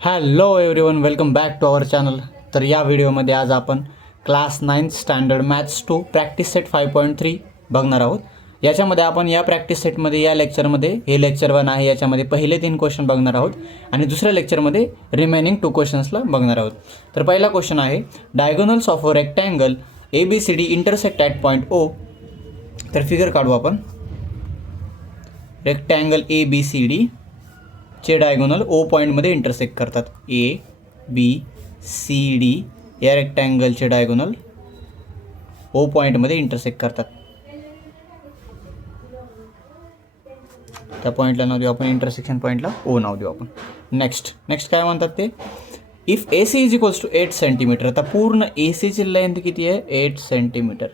Hello everyone, welcome back to our channel. तर या व्हिडिओमध्ये आज आपण class 9 standard maths 2 practice set 5.3 बघणार आहोत. याच्यामध्ये आपण या प्रॅक्टिस सेटमध्ये या लेक्चरमध्ये हे लेक्चर 1 आहे, याच्यामध्ये पहिले 3 क्वेश्चन बघणार आहोत आणि दुसऱ्या लेक्चरमध्ये रिमेनिंग 2 क्वेश्चन्सला बघणार आहोत. तर पहिला क्वेश्चन आहे, diagonals of a rectangle ABCD intersect at point O. तर फिगर काढू आपण. रेक्टँगल ABCD चे डायगोनल O पॉईंटमध्ये इंटरसेक्ट करतात. ABCD या रेक्टँगलचे डायगोनल O पॉईंटमध्ये इंटरसेक्ट करतात. त्या पॉईंटला नाव देऊ आपण, इंटरसेक्शन पॉईंटला O नाव देऊ आपण. नेक्स्ट काय म्हणतात ते, if AC is equals to 8 centimetre. आता पूर्ण ACची लेंथ किती आहे? 8 सेंटीमीटर.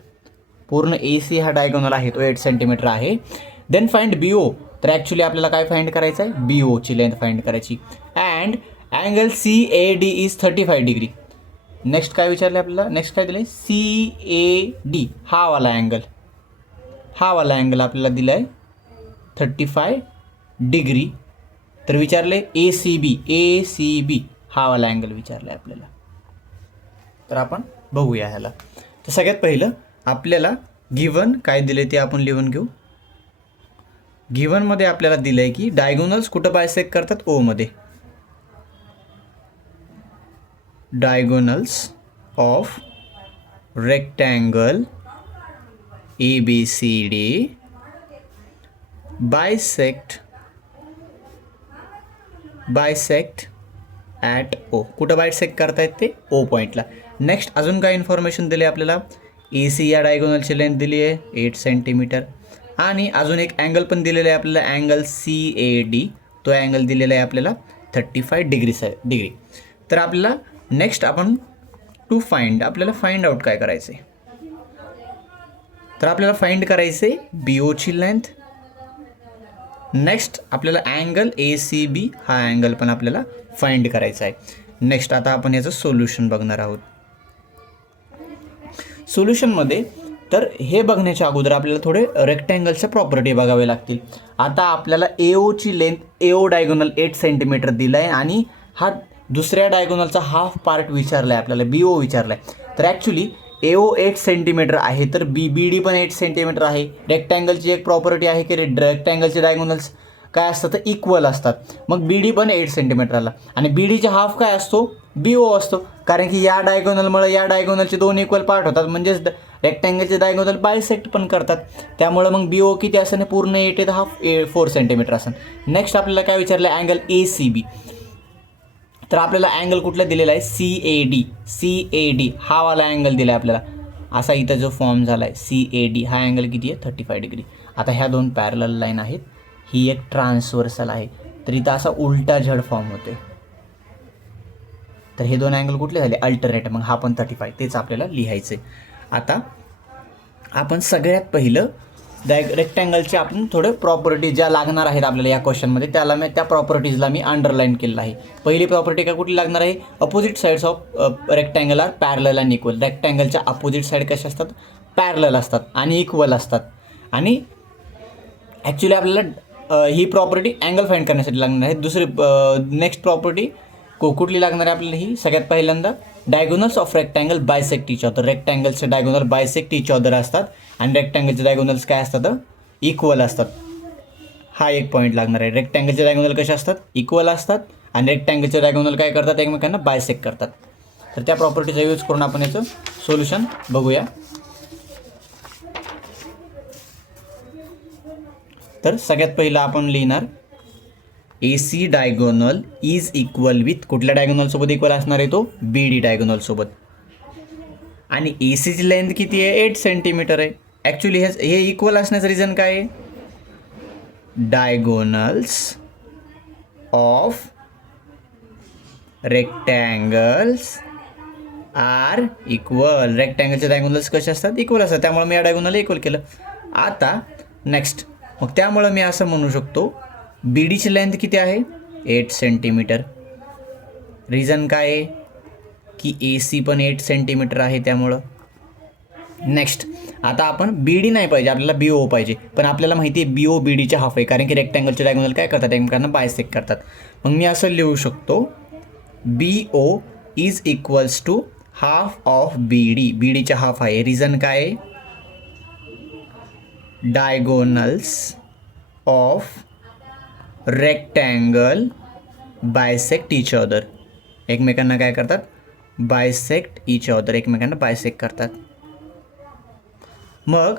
पूर्ण AC हा डायगोनल आहे तो 8 सेंटीमीटर आहे. Then find BO. तर ॲक्च्युली आपल्याला काय फाइंड करायचं आहे? BOची लेंथ फाइंड करायची. And angle CAD is 35 degree. Next काय विचारलं आपल्याला? नेक्स्ट काय दिलं आहे? CAD हा वाला अँगल आपल्याला दिला आहे 35 डिग्री. तर विचारले ACB हा वाला अँगल विचारला आहे आपल्याला. तर आपण बघूया ह्याला. तर सगळ्यात पहिलं आपल्याला गिवन काय दिले ते आपण लिहून घेऊ. गिवनमध्ये आपल्याला दिलं आहे की डायगोनल्स कुठं बायसेक्ट करतात? O मध्ये. Diagonals of rectangle ABCD bisect at O. कुठं बायसेक्ट करतायत ते? O पॉईंटला. नेक्स्ट अजून काय इन्फॉर्मेशन दिली आपल्याला? AC या डायगोनलची लेंथ दिली आहे 8 सेंटीमीटर आणि अजून एक अँगल पण दिलेला आहे आपल्याला, अँगल CAD. तो अँगल दिलेला आहे आपल्याला 35 डिग्री. तर आपल्याला नेक्स्ट आपण आपल्याला फाइंड आउट काय करायचं आहे? तर आपल्याला फाइंड करायचं आहे BOची लेंथ. नेक्स्ट आपल्याला अँगल ACB हा अँगल पण आपल्याला फाइंड करायचा आहे. नेक्स्ट आता आपण याचं सोल्युशन बघणार आहोत. सोल्युशनमध्ये तर हे बघण्याच्या अगोदर आपल्याला थोडे रेक्टँगलच्या प्रॉपर्टी बघावे लागतील. आता आपल्याला AOची लेंथ, AO डायगोनल 8 सेंटीमीटर दिला आहे आणि हा दुसऱ्या डायगोनलचा हाफ पार्ट विचारला आहे आपल्याला, BO विचारला आहे. तर ॲक्च्युली AO 8 सेंटीमीटर आहे, तर BD पण 8 सेंटीमीटर आहे. रेक्टँगलची एक प्रॉपर्टी आहे की रेक्टँगलचे डायगोनल्स काय असतात? तर इक्वल असतात. मग BD पण 8 सेंटीमीटर आला आणि BDचा हाफ काय असतो? BO असतो. कारण की या डायगोनलमुळे या डायगोनलचे 2 इक्वल पार्ट होतात, म्हणजेच रेक्टँगलचे डायगोनल बायसेक्ट पण करतात. त्यामुळे मग BO किती असेल? पूर्ण 8 आहे, हाफ 4 सेंटीमीटर असेल. नेक्स्ट आपल्याला काय विचारलं? Angle ACB. तर आपल्याला अँगल कुठला दिलेला आहे? CAD हा वाला अँगल दिला आहे आपल्याला. असा इथं जो फॉर्म झाला आहे CAD हा अँगल किती आहे? 35 डिग्री. आता ह्या 2 पॅरलल लाईन आहेत, ही एक ट्रान्सवर्सल आहे. तर इथं असा उलटा झड फॉर्म होते. तर हे 2 अँगल कुठले झाले? अल्टरनेट. मग हा पण 35, तेच आपल्याला लिहायचं आहे. आता आपण सगळ्यात पहिलं रेक्टँगलचे आपण थोडे प्रॉपर्टी ज्या लागणार आहेत आपल्याला या क्वेश्चनमध्ये, त्या प्रॉपर्टीजला मी अंडरलाईन केलेलं आहे. पहिली प्रॉपर्टी काय कुठली लागणार आहे? Opposite sides of rectangle are parallel and equal. रेक्टँगलच्या अपोजिट साईड कशा असतात? पॅरलल असतात आणि इक्वल असतात. आणि ॲक्च्युली आपल्याला ही प्रॉपर्टी अँगल फाइंड करण्यासाठी लागणार आहे. दुसरी नेक्स्ट प्रॉपर्टी कुठली लागणार आहे आपल्याला? ही सगळ्यात पहिल्यांदा diagonals of rectangle bisect each other. रेक्टँगलचे डायगोनल बायसेक्ट इच अदर असतात आणि रेक्टँगलचे डायगोनल्स काय असतात? इक्वल असतात. हा एक पॉईंट लागणार आहे. रेक्टँगलचे डायगोनल कसे असतात? इक्वल असतात आणि रेक्टँगलचे डायगोनल काय करतात? एकमेकांना बायसेक्ट करतात. तर त्या प्रॉपर्टीचा यूज करून आपण याचं सोल्युशन बघूया. तर सगळ्यात पहिलं आपण लिहिणार AC diagonal is equal with कुठल्या डायगोनलसोबत इक्वल असणार आहे? तो BD डायगोनलसोबत. आणि ACची लेंथ किती आहे? 8 सेंटीमीटर आहे. ॲक्च्युली हे इक्वल असण्याचं रिझन काय आहे? Diagonals of rectangles are equal. रेक्टँगलचे डायगोनल्स कसे असतात? इक्वल असतात. त्यामुळे मी या डायगोनलला इक्वल केलं. आता नेक्स्ट मग त्यामुळं मी असं म्हणू शकतो BDची लेंथ किती आहे? 8 सेंटीमीटर. रिझन काय आहे? की AC पण 8 सेंटीमीटर आहे त्यामुळं. नेक्स्ट आता आपण BD नाही पाहिजे, आपल्याला BO पाहिजे. पण आपल्याला माहिती आहे BO BDच्या हाफ आहे, कारण की रेक्टँगलचे डायगोनल काय करतात? एकमेकांना बायसेक्ट करतात. मग मी असं लिहू शकतो BO is equals to half of BD. BDच्या हाफ आहे. रिझन काय आहे? Diagonals of rectangle bisect each other. एकमेकांना काय करतात? Bisect each other. एकमेकांना बायसेक्ट करतात. मग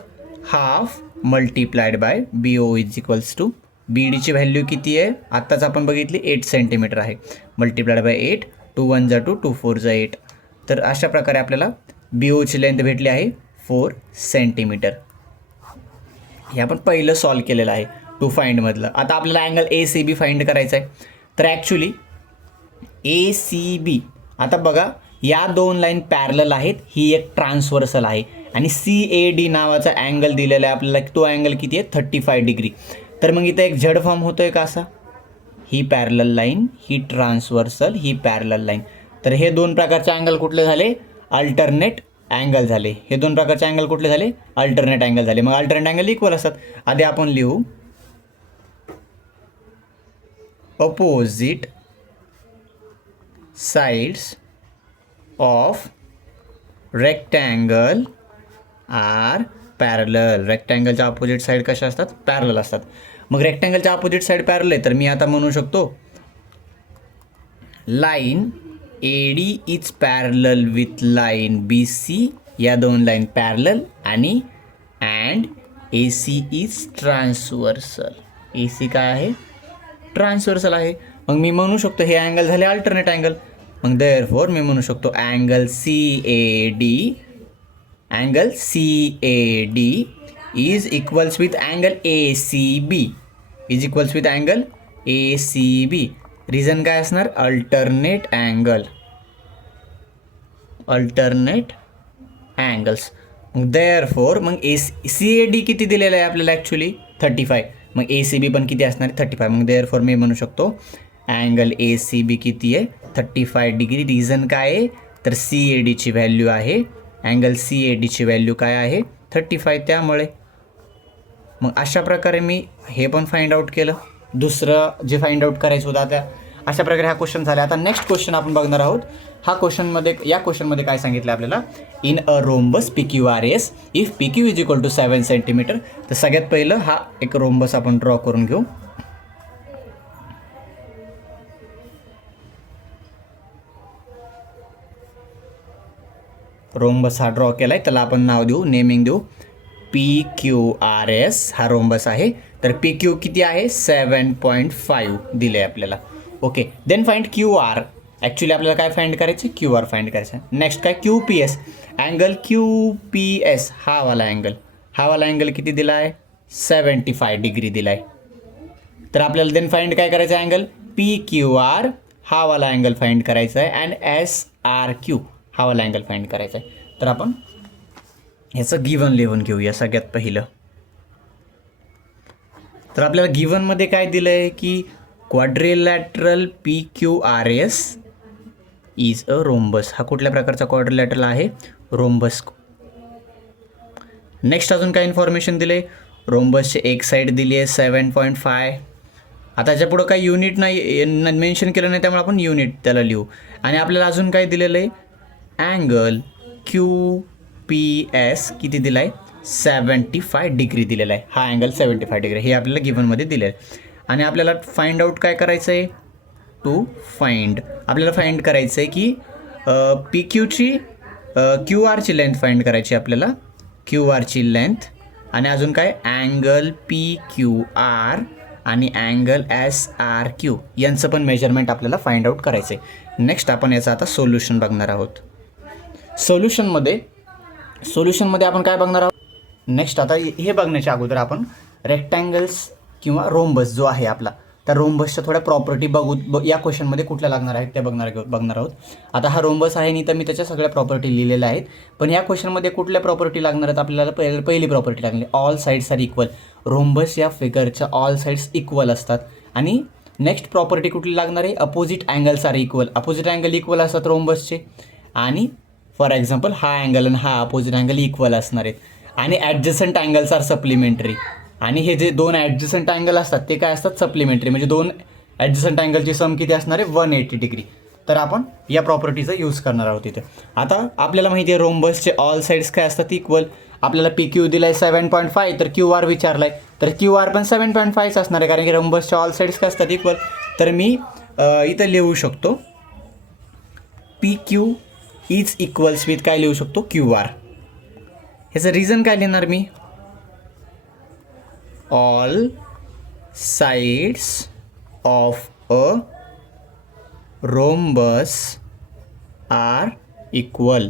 half multiplied by BO is equals to BDची व्हॅल्यू किती आहे? आत्ताच आपण बघितली 8 सेंटीमीटर आहे. मल्टिप्लाइड बाय 8, 2 1 जा 2, 2 4 जा 8. तर अशा प्रकारे आपल्याला BOची लेंथ भेटली आहे 4 सेंटीमीटर. हे आपण पहिलं सॉल्व केलेलं आहे टू फाइंडमधलं. आता आपल्याला अँगल ACB फाइंड करायचं आहे. तर ॲक्च्युली ACB, आता बघा या दोन लाईन पॅरलल आहेत. ही एक ट्रान्सवर्सल आहे आणि CAD नावाचा अँगल दिलेला आहे आपल्याला. तो अँगल किती आहे? 35 डिग्री. तर मग इथं एक झड फॉर्म होतो आहे का असा? ही पॅरलल लाईन, ही ट्रान्सवर्सल, ही पॅरलल लाईन. तर हे दोन प्रकारचे अँगल कुठले झाले? अल्टरनेट अँगल झाले. हे दोन प्रकारचे अँगल कुठले झाले? अल्टरनेट अँगल झाले. मग अल्टरनेट अँगल इक्वल असतात. आधी आपण लिहू opposite sides of rectangle are parallel. रेक्टँगलच्या अपोजिट साईड कशा असतात? पॅरलल असतात. मग रेक्टँगलच्या अपोजिट साईड पॅरलल आहे तर मी आता म्हणू शकतो line AD is parallel with line BC. या दोन लाईन पॅरलल आणि and AC is transversal. AC काय आहे? ट्रान्सवर्सल आहे. मग मी म्हणू शकतो हे अँगल झाले अल्टरनेट अँगल. मग देअरफॉर मी म्हणू शकतो angle CAD is equals with angle ACB. Is equals with angle ACB. Reason काय असणार? Alternate angles. देअरफॉर मग CAD किती दिलेलं आहे आपल्याला? ॲक्च्युली 35. मग ACB पण किती असणार? 35. मग देअरफॉर मी म्हणू शकतो अँगल ACB किती आहे? 35 डिग्री. रिझन काय आहे? तर CADची व्हॅल्यू आहे. अँगल CADची व्हॅल्यू काय आहे? 35. त्यामुळे मग अशा प्रकारे मी हे पण फाइंड आउट केलं. दुसरं जे फाइंड आउट करायचं होतं त्या अशा प्रकारे हा क्वेश्चन झाला. आता नेक्स्ट क्वेश्चन आपण बघणार आहोत. या क्वेश्चनमध्ये काय सांगितलं आपल्याला? In a rhombus PQRS if PQ is equal to 7 centimetre. तर सगळ्यात पहिलं हा एक रोम्बस आपण ड्रॉ करून घेऊ. रोम्बस हा ड्रॉ केला आहे. त्याला आपण नाव देऊ, नेमिंग देऊ PQRS. हा रोम्बस आहे. तर PQ किती आहे? 7.5 दिले आहे आपल्याला. Okay. Then find QR. Actually आपल्याला काय फाइंड करायचं? QR फाइंड करायचं. नेक्स्ट काय? QPS. अँगल QPS हा वाला अँगल किती दिला आहे? 75 डिग्री दिला आहे. तर आपल्याला देन फाइंड काय करायचं? अँगल PQR हा वाला अँगल फाइंड करायचा आहे अँड SRQ हा वाला अँगल फाइंड करायचा आहे. तर आपण ह्याचं गिवन लिहून घेऊया सगळ्यात पहिलं. तर आपल्याला गिवनमध्ये काय दिलं आहे की quadrilateral PQRS is a rhombus. हा कुठल्या प्रकारचा क्वाड्रिलॅटरल आहे? रोम्बस. नेक्स्ट अजून काय इन्फॉर्मेशन दिले? रोम्बसची एक साईड दिली आहे 7.5. आता याच्या पुढं काही युनिट नाही मेन्शन केलं नाही त्यामुळे आपण युनिट त्याला लिहू. आणि आपल्याला अजून काय दिलेलं आहे? अँगल QPS किती दिला आहे? 75 डिग्री दिलेला आहे. हा अँगल 75 डिग्री हे आपल्याला गिव्हनमध्ये दिलेलं आहे. आणि आपल्याला फाइंड आउट काय करायचं आहे? आपल्याला फाइंड करायचं आहे की PQची QRची लेंथ फाइंड करायची आपल्याला. QRची लेंथ आणि अजून काय? अँगल PQR आणि अँगल SRQ यांचं पण मेजरमेंट आपल्याला फाइंड आउट करायचं आहे. नेक्स्ट आपण याचं आता सोल्युशन बघणार आहोत. सोल्युशनमध्ये आपण काय बघणार आहोत? नेक्स्ट आता हे बघण्याच्या अगोदर आपण रेक्टँगल्स किंवा रोम्बस जो आहे आपला त्या रोम्बसच्या थोड्या प्रॉपर्टी या क्वेश्चनमध्ये कुठल्या लागणार आहेत त्या बघणार आहोत. आता हा रोम्बस आहे नाही तर मी त्याच्या सगळ्या प्रॉपर्टी लिहिलेल्या आहेत. पण या क्वेश्चनमध्ये कुठल्या प्रॉपर्टी लागणार आहेत आपल्याला? पहिली प्रॉपर्टी लागली all sides are equal. Rhombus या फिगरच्या ऑल साईड्स इक्वल असतात. आणि नेक्स्ट प्रॉपर्टी कुठली लागणार आहे? Opposite angles are equal. Opposite angle equal असतात रोम्बसचे. आणि फॉर एक्झाम्पल हा अँगल आणि हा अपोजिट अँगल इक्वल असणार आहेत. आणि ॲडजसंट अँगल्स आर सप्लिमेंटरी. आणि हे जे दोन ॲडजसंट अँगल असतात ते काय असतात? सप्लिमेंटरी. म्हणजे दोन ॲडजसंट अँगलची सम किती असणार आहे? 180 डिग्री. तर आपण या प्रॉपर्टीचा यूज करणार आहोत इथे. आता आपल्याला माहिती आहे रोम्बसचे ऑल साईड्स काय असतात इक्वल. आपल्याला पी क्यू दिला आहे 7.5 तर क्यू आर विचारला आहे तर क्यू आर पण 7.5 असणार आहे कारण की रोम्बसचे ऑल साईड्स काय असतात इक्वल. तर मी इथं लिहू शकतो P Q is equals with काय लिहू शकतो क्यू आर. ह्याचं रिझन काय लिहिणार मी all sides of a rhombus are equal.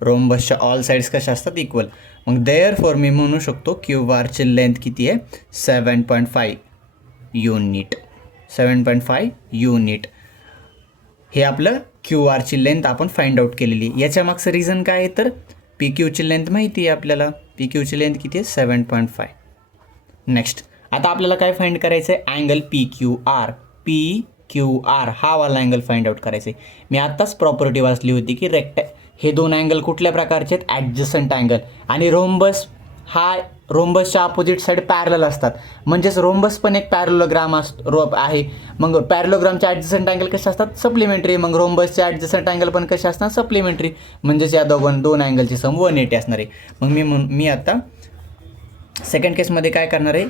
रोम्बसच्या ऑल साइड्स कशा असतात इक्वल. मग देअरफॉर मी म्हणू शकतो क्यू आरची लेंथ किती आहे 7.5 युनिट. 7.5 युनिट हे आपलं क्यू आरची लेंथ आपण फाइंड आउट केलेली. याच्या मागचं रिझन काय आहे तर पी क्यूची लेंथ माहिती आहे आपल्याला. पी क्यूची लेंथ किती आहे 7.5. नेक्स्ट आता आपल्याला काय फाइंड करायचं आहे angle P Q R. P Q R हा वाला अँगल फाइंड आउट करायचं आहे. मी आत्ताच प्रॉपर्टी वाचली होती की हे दोन अँगल कुठल्या प्रकारचे आहेत ॲडजसंट अँगल. आणि रोम्बस हा रोम्बसच्या अपोजिट साईड पॅरल असतात म्हणजेच रोम्बस पण एक पॅरलोग्राम आहे. मग पॅरलोग्रामचे ॲडजसंट अँगल कसे असतात सप्लिमेंटरी. मग रोम्बसचे ॲडजसंट अँगल पण कसे असतात सप्लिमेंटरी. म्हणजेच या दोन अँगलची सम 180 असणार आहे. मग मी आता सेकंड केसमध्ये काय करणार आहे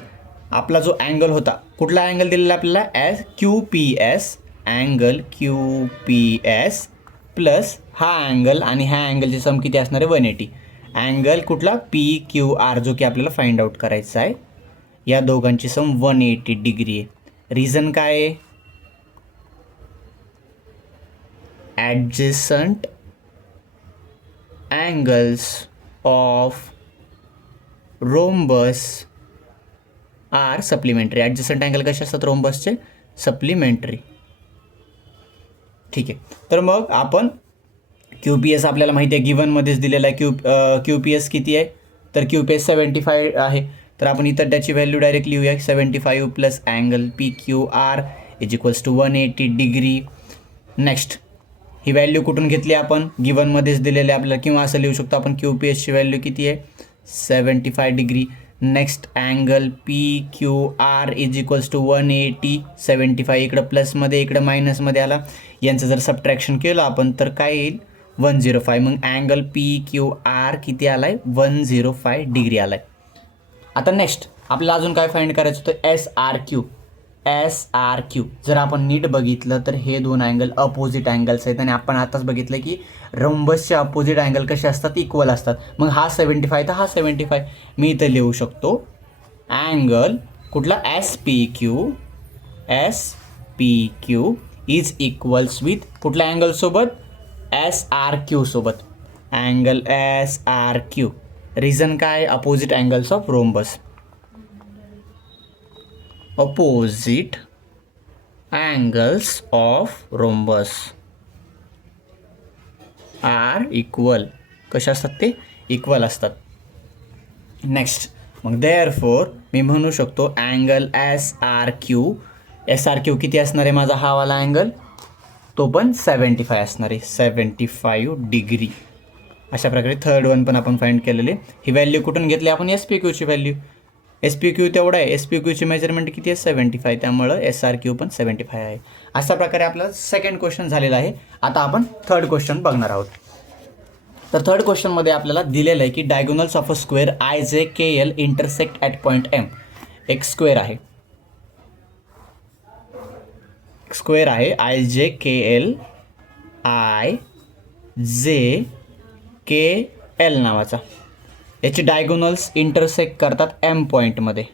आपला जो अँगल होता कुठला अँगल दिलेला आपल्याला as Q P S. Angle Q P S plus हा अँगल आणि ह्या अँगलची सम किती असणार आहे 180. अँगल कुठला पी क्यू आर जो की आपल्याला फाइंड आउट करायचा आहे. या दोघांची सम 180 डिग्री आहे. रिझन काय आहे adjacent angles of rhombus are supplementary. Adjacent angle कसे असतात रोम्बसचे सप्लिमेंटरी. ठीक आहे तर मग आपण क्यू पी एस आपल्याला माहिती आहे गिवनमध्येच दिलेला आहे. क्यू पी एस किती आहे तर क्यू पी एस 75 आहे. तर आपण इथं त्याची व्हॅल्यू डायरेक्ट लिहूया 75 plus angle P Q R is equals to 180 degree. Next ही व्हॅल्यू कुठून घेतली आपण गिवनमध्येच दिलेली आपल्याला किंवा असं लिहू शकतो आपण क्यू पी एसची व्हॅल्यू किती आहे 75 degree. Next angle P Q R is equals to 180. 75 इकडं प्लसमध्ये इकडं मायनसमध्ये आला. यांचं जर सबट्रॅक्शन केलं आपण तर काय येईल 105. मग अँगल पी क्यू आर किती आला आहे 105 डिग्री आला आहे. आता नेक्स्ट आपल्याला अजून काय फाइंड करायचं होतं S R Q. S R Q जर आपण नीट बघितलं तर हे दोन अँगल अपोजिट अँगल्स आहेत आणि आपण आताच बघितलं की रोम्बसचे अपोजिट अँगल कसे असतात इक्वल असतात. मग हा 75 तर हा 75. मी इथं लिहू शकतो अँगल कुठला S P Q is equals with कुठल्या अँगलसोबत एस आर क्यू सोबत. Angle S R Q reason काय opposite angles of rhombus. opposite angles of rhombus are equal. कशा असतात ते इक्वल असतात. नेक्स्ट मग देअरफॉर मी म्हणू शकतो अँगल एस आर क्यू किती असणार आहे माझा हा वाला अँगल तो पण 75 असणार आहे 75 डिग्री. अशा प्रकारे थर्ड वन पण आपण फाइंड केलेले. ही व्हॅल्यू कुठून घेतली आपण एस पी क्यूची व्हॅल्यू. एस पी क्यू तेवढा आहे एस पी क्यूची मेजरमेंट किती आहे 75 त्यामुळं एस आर क्यू पण 75 आहे. अशा प्रकारे आपला सेकंड क्वेश्चन झालेला आहे. आता आपण थर्ड क्वेश्चन बघणार आहोत. तर थर्ड क्वेश्चनमध्ये आपल्याला दिलेलं आहे की diagonals of a square I J K L intersect at point M. एक स्क्वेअर आहे आय जे के एल नावाचा. याची डायगोनल्स इंटरसेक्ट करतात एम पॉईंटमध्ये.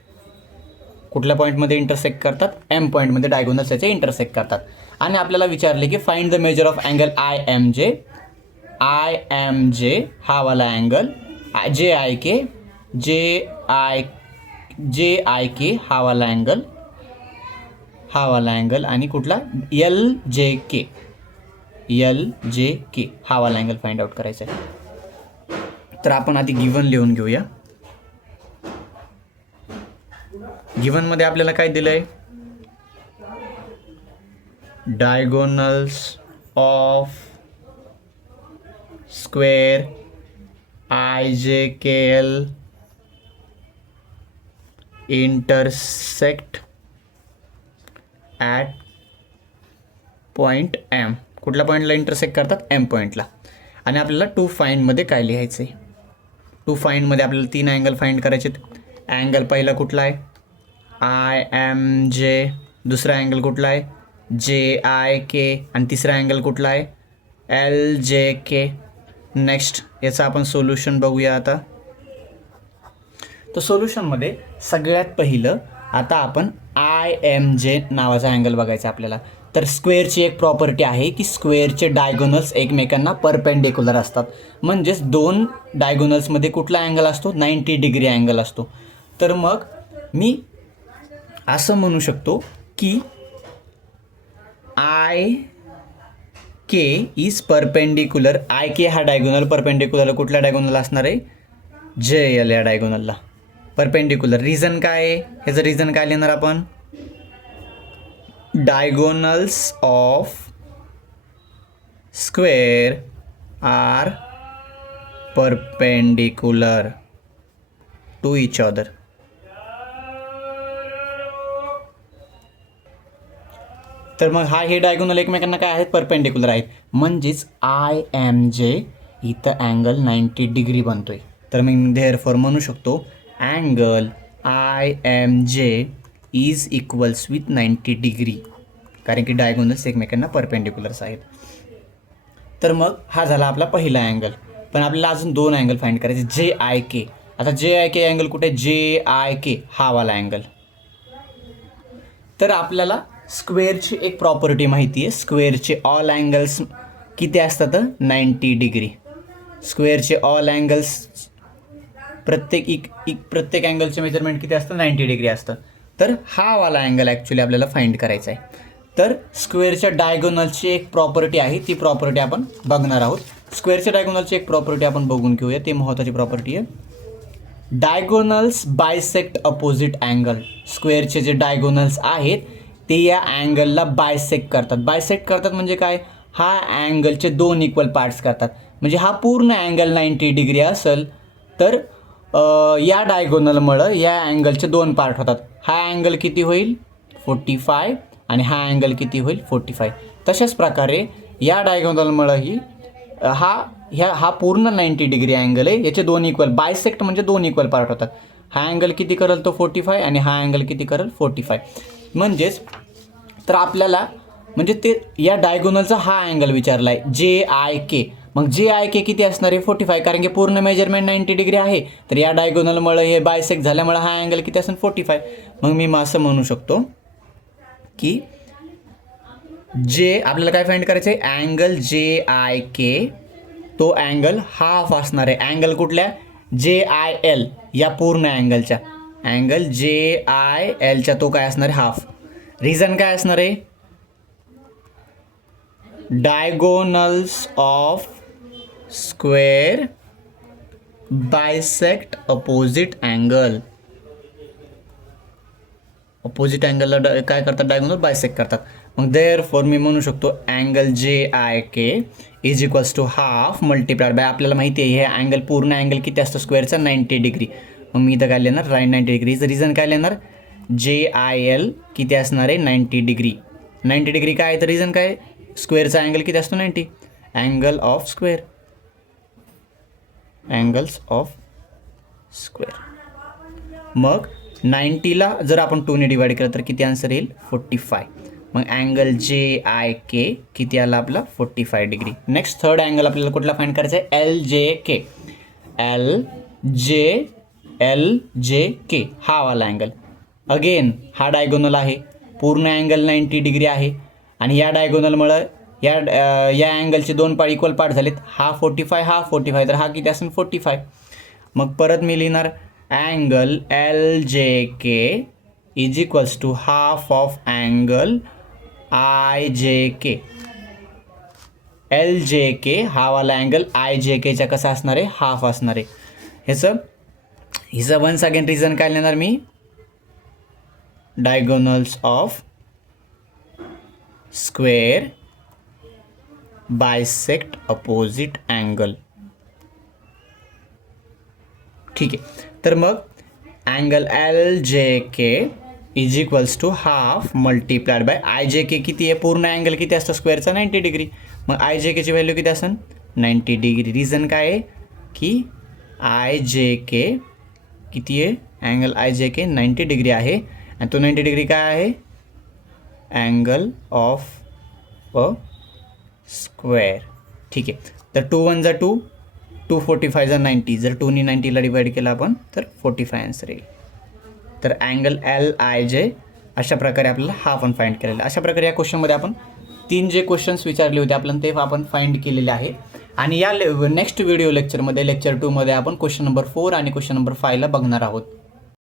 कुठल्या पॉईंटमध्ये इंटरसेक्ट करतात एम पॉईंटमध्ये डायगोनल्स याचे इंटरसेक्ट करतात. आणि आपल्याला विचारले की find the measure of angle I M J हा वाला अँगल जे आय के हा वाला अँगल आणि कुठला एल जे के हा वाला अँगल फाइंड आउट करायचा आहे. तर आपण आधी गिवन लिहून घेऊया. गिवनमध्ये आपल्याला काय दिलं आहे diagonals of square I J K L intersect at point M. कुठल्या पॉईंटला इंटरसेक्ट करतात? एम पॉईंटला. आणि आपल्याला टू फाइंडमध्ये काय लिहायचं आहे? टू फाइंडमध्ये आपल्याला 3 अँगल फाइंड करायचे आहेत. अँगल पहिला कुठला आहे? IMJ. दुसरा अँगल कुठला आहे? JIK. आणि तिसरा अँगल कुठला आहे? LJK. नेक्स्ट याचं आपण सोल्युशन बघूया आता. तर सोल्युशनमध्ये सगळ्यात पहिलं आता आपण IMJ नावाचा अँगल बघायचा आपल्याला. तर स्क्वेअरची एक प्रॉपर्टी आहे की स्क्वेअरचे डायगोनल्स एकमेकांना परपेंडिक्युलर असतात. म्हणजेच दोन डायगोनल्समध्ये कुठला अँगल असतो? 90 डिग्री अँगल असतो. तर मग मी असं म्हणू शकतो की IK इज परपेंडिक्युलर. IK हा डायगोनल परपेंडिक्युलर कुठल्या डायगोनल असणार आहे? JL या डायगोनलला परपेंडिक्युलर. रिझन काय आहे? ह्याचं रिझन काय लिहिणार आपण? Diagonals of square are perpendicular to each other. तर मग हे डायगोनल एकमेकांना काय आहेत? परपेंडिक्युलर आहेत. म्हणजेच IMJ इथं अँगल 90 डिग्री बनतोय. तर मी देअरफॉर म्हणू शकतो angle IMJ is equals with 90 degree, कारण की डायगोनल्स एकमेकांना परपेंडिक्युलर्स आहेत. तर मग हा झाला आपला पहिला अँगल. पण आपल्याला अजून 2 अँगल फाइंड करायचे. JIK. आता JIK अँगल कुठे? JIK हा वाला अँगल. तर आपल्याला स्क्वेअरची एक प्रॉपर्टी माहिती आहे. स्क्वेअरचे ऑल अँगल्स किती असतात? 90 डिग्री. स्क्वेअरचे ऑल अँगल्स प्रत्येक अँगलचे मेजरमेंट किती असतं? 90 डिग्री असतं. तर हा वाला अँगल ॲक्च्युली आपल्याला फाइंड करायचा आहे. तर स्क्वेअरच्या डायगोनलची एक प्रॉपर्टी आहे, ती प्रॉपर्टी आपण बघणार आहोत. स्क्वेअरच्या डायगोनलची एक प्रॉपर्टी आपण बघून घेऊया. ती महत्त्वाची प्रॉपर्टी आहे. Diagonals bisect opposite angle. स्क्वेअरचे जे डायगोनल्स आहेत ते या अँगलला बायसेक्ट करतात. बायसेक्ट करतात म्हणजे काय? हा अँगलचे 2 इक्वल पार्ट्स करतात. म्हणजे हा पूर्ण अँगल 90 डिग्री असेल तर या डायगोनलमुळं या अँगलचे 2 पार्ट होतात. हा अँगल किती होईल? 45. आणि हा अँगल किती होईल? 45. तशाच प्रकारे या डायगोनलमुळंही हा पूर्ण 90 डिग्री अँगल आहे. याचे 2 इक्वल बायसेक्ट म्हणजे 2 इक्वल पार्ट होतात. हा अँगल किती करेल? तो 45. आणि हा अँगल किती करेल? 45. म्हणजेच तर आपल्याला म्हणजे ते या डायगोनलचा हा अँगल विचारला आहे JIK. मग JIK किती असणार आहे? 45. कारण की पूर्ण मेजरमेंट 90 डिग्री आहे. तर या डायगोनलमुळे हे बायसेक्ट झाल्यामुळे हा अँगल किती असेल? 45. मग मी असं म्हणू शकतो की आपल्याला काय फाइंड करायचं आहे? अँगल JIK तो अँगल हाफ असणार आहे. अँगल कुठल्या? JIL या पूर्ण अँगलच्या. अँगल JILच्या तो काय असणार आहे? हाफ. रिझन काय असणार आहे? Diagonals of square bisect opposite angle. Opposite अँगलला काय करतात? डायगोनल बायसेक्ट करतात. मग देअरफॉर मी म्हणू शकतो angle JIK is equals to half multiplied by, आपल्याला माहिती आहे हे अँगल पूर्ण अँगल किती असतो स्क्वेअरचा? 90 डिग्री. मग मी इथं काय लिहिणार? 90 डिग्री. रिझन काय लिहिणार? JIL किती असणार आहे? 90 डिग्री. 90 डिग्री काय आहे? तर रिझन काय? स्क्वेअरचा अँगल किती असतो? 90. Angle of square. Angles of square. मग 90ला जर आपण 2ने डिवाइड केलं तर किती आन्सर येईल? 45. मग अँगल JIK किती आला आपला? 45 डिग्री. नेक्स्ट थर्ड अँगल आपल्याला कुठला फाइंड करायचा आहे? LJK. LJK हा वाला अँगल. अगेन हा डायगोनल आहे. पूर्ण अँगल 90 डिग्री आहे. आणि या डायगोनलमुळं या अँगलचे 2 पार्ट इक्वल पार्ट झालेत. हा 45, हा 45. तर हा किती असेल? 45. मग परत मी लिहिणार angle LJK is equals to half of angle IJK. LJK हा वाला अँगल IJKच्या कसा असणार आहे? हाफ असणार आहे. हिचं वन्स अगेन रिझन काय लिहिणार मी? Diagonals of square bisect opposite angle. ठीक आहे. तर मग angle LJK is equals to half multiplied by I J K किती आहे, पूर्ण अँगल किती असतं स्क्वेअरचा 90 डिग्री. मग आय जे केची व्हॅल्यू किती असेल 90 डिग्री. रिझन काय आहे की आय जे के किती आहे, angle I J K 90 degree आहे आणि तो 90 डिग्री काय आहे, अँगल ऑफ अ स्क्वेअर. ठीक आहे. तर 2 1 जा 2, 245 जा 90, जर 2नी 90ला डिवाईड केला आपण तर 45 आन्सर येईल. तर अँगल एल आय जे अशा प्रकारे आपल्याला हा आपण फाइंड केलेला. अशा प्रकारे या क्वेश्चनमध्ये आपण 3 जे क्वेश्चन्स विचारले होते आपल्याला ते आपण फाइंड केलेले आहे. आणि या नेक्स्ट व्हिडिओ लेक्चरमध्ये लेक्चर 2मध्ये आपण क्वेश्चन नंबर 4 आणि क्वेश्चन नंबर 5ला बघणार आहोत.